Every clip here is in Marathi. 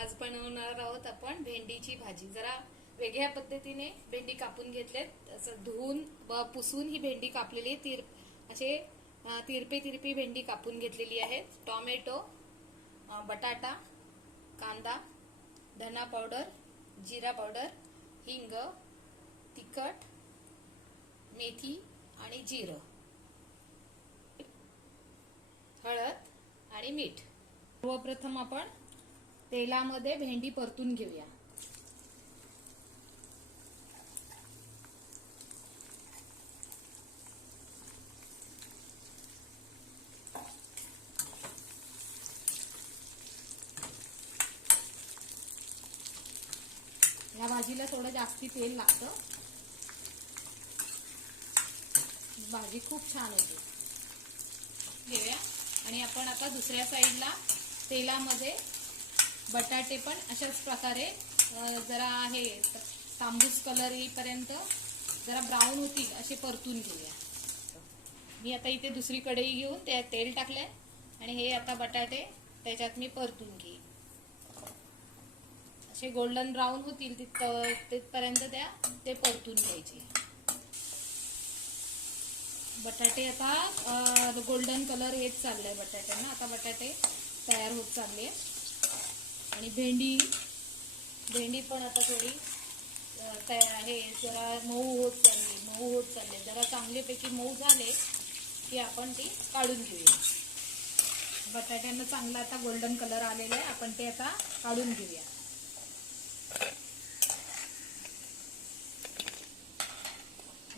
आज बनवणार आहोत आपण भेंडीची भाजी. जरा वेगळ्या पद्धतीने भेंडी कापून घेतलेत. असं धुवून व पुसून ही भेंडी कापलेली आहे. तीर असे तिरपी तिरपे तिरपी भेंडी कापून घेतलेली आहे. टॉमॅटो बटाटा कांदा धना पावडर जिरा पावडर हिंग तिखट मेथी आणि जिरं. हळद आणि मीठ. सर्वप्रथम आपण तेलामध्ये भेंडी परतून घेऊया. या भाजीला थोडं जास्ती तेल लागतं. भाजी खूप छान होते. घेऊया. आणि आपण आता दुसऱ्या साईडला तेलामध्ये बटाटे पण अशाच प्रकारे जरा हे तांबूस कलर येईपर्यंत जरा ब्राऊन होतील असे परतून घेऊया. मी आता इथे दुसरी कढई घेऊन ते तेल टाकलंय आणि हे आता बटाटे त्याच्यात मी परतून घेईन. असे गोल्डन ब्राऊन होतील तिथ तिथपर्यंत त्या ते परतून घ्यायचे. बटाटे आता गोल्डन कलर येत चाललाय बटाट्यांना. आता बटाटे तयार होत चालले आणि भेंडी भेंडी पण आता थोडी तयार आहे. जरा मऊ होत चालली मऊ होत चालले. जरा चांगल्यापैकी मऊ झाले की आपण ती काढून घेऊया. बटाट्यांना चांगला आता गोल्डन कलर आलेला आहे. आपण ते आता काढून घेऊया.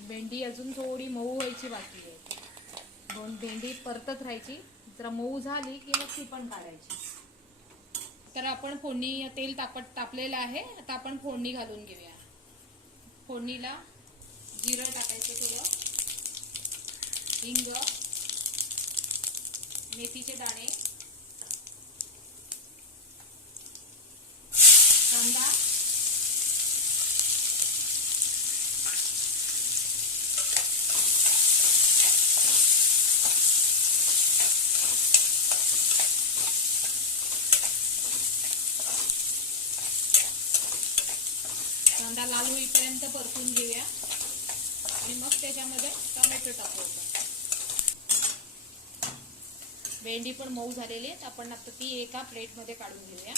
भेंडी अजून थोडी मऊ व्हायची बाकी आहे. दोन भेंडी परतत राहायची. जरा मऊ झाली की मग ती पण काढायची. तर आपण फोडणी तेल तापट तापलेलं आहे. आता आपण फोडणी घालून घेऊया. फोडणीला जिरं टाकायचं थोडं. हिंग मेथीचे दाणे कांदा कांदा लाल होईपर्यंत परतून घेऊया. आणि मग त्याच्यामध्ये टोमॅटो टाकू आपण भेंडी पण मऊ झालेली आहेत. आपण आता ती एका प्लेटमध्ये काढून घेऊया.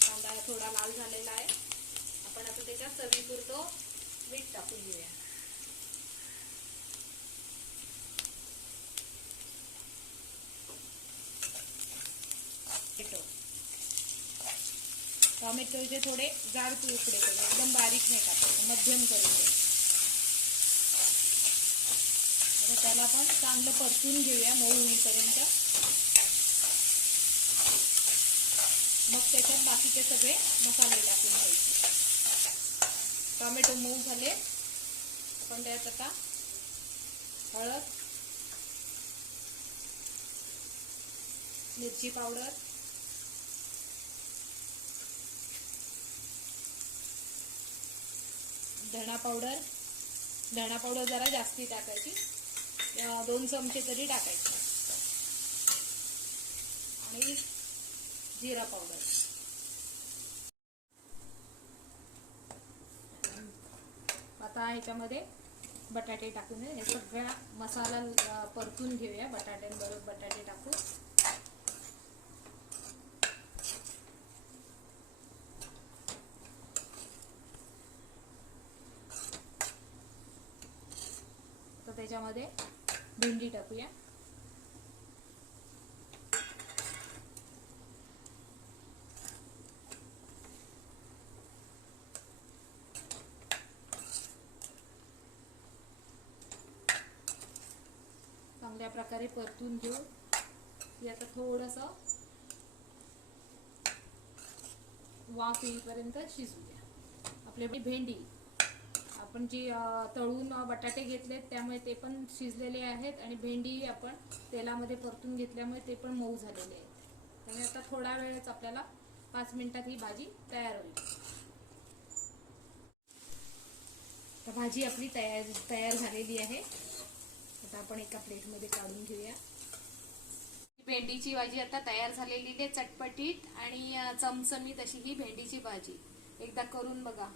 कांदा थोडा लाल झालेला आहे. आपण आता त्याच्यात चवीपुरतो मीठ टाकून घेऊया टोमॅटो टोमॅटोचे थोडे जाड तुकडे करू एकदम बारीक नाही कापायचे मध्यम करून घ्यायचे आता त्याला पण चांगलं परतून घेऊया मऊ होईपर्यंत. मग त्याच्यात बाकीचे सगळे मसाले टाकून घ्यायचे. टोमॅटो मऊ झाले. आपण त्यात आता हळद मिरची पावडर धणा पावडर धणा पावडर जरा जास्ती टाकायची. दोन चमचे तरी टाकायचे. आणि जिरा पावडर आता ह्याच्यामध्ये बटाटे टाकून हे सगळ्या मसाला परतून घेऊया बटाट्यांबरोबर बटाटे टाकून तर त्याच्यामध्ये भेंडी टाकूया. चांगल्या प्रकारे परतून घेऊ. ती आता थोडस वाफ येईपर्यंत शिजू द्या. आपली भेंडी आपण जी तळून बटाटे घेतलेत त्यामुळे ते पण शिजलेले आहेत आणि भेंडी आपण तेलामध्ये परतून घेतल्यामुळे ते पण मऊ झालेले आहेत. त्यामुळे आता थोडा वेळच आपल्याला पाच मिनिटात ही भाजी तयार होईल. तर भाजी आपली तयार तयार झालेली आहे. आता आपण एका प्लेटमध्ये काढून घेऊया. भेंडीची भाजी आता तयार झालेली आहे चटपटीत आणि चमचमीत अशी ही भेंडीची भाजी. एकदा करून बघा.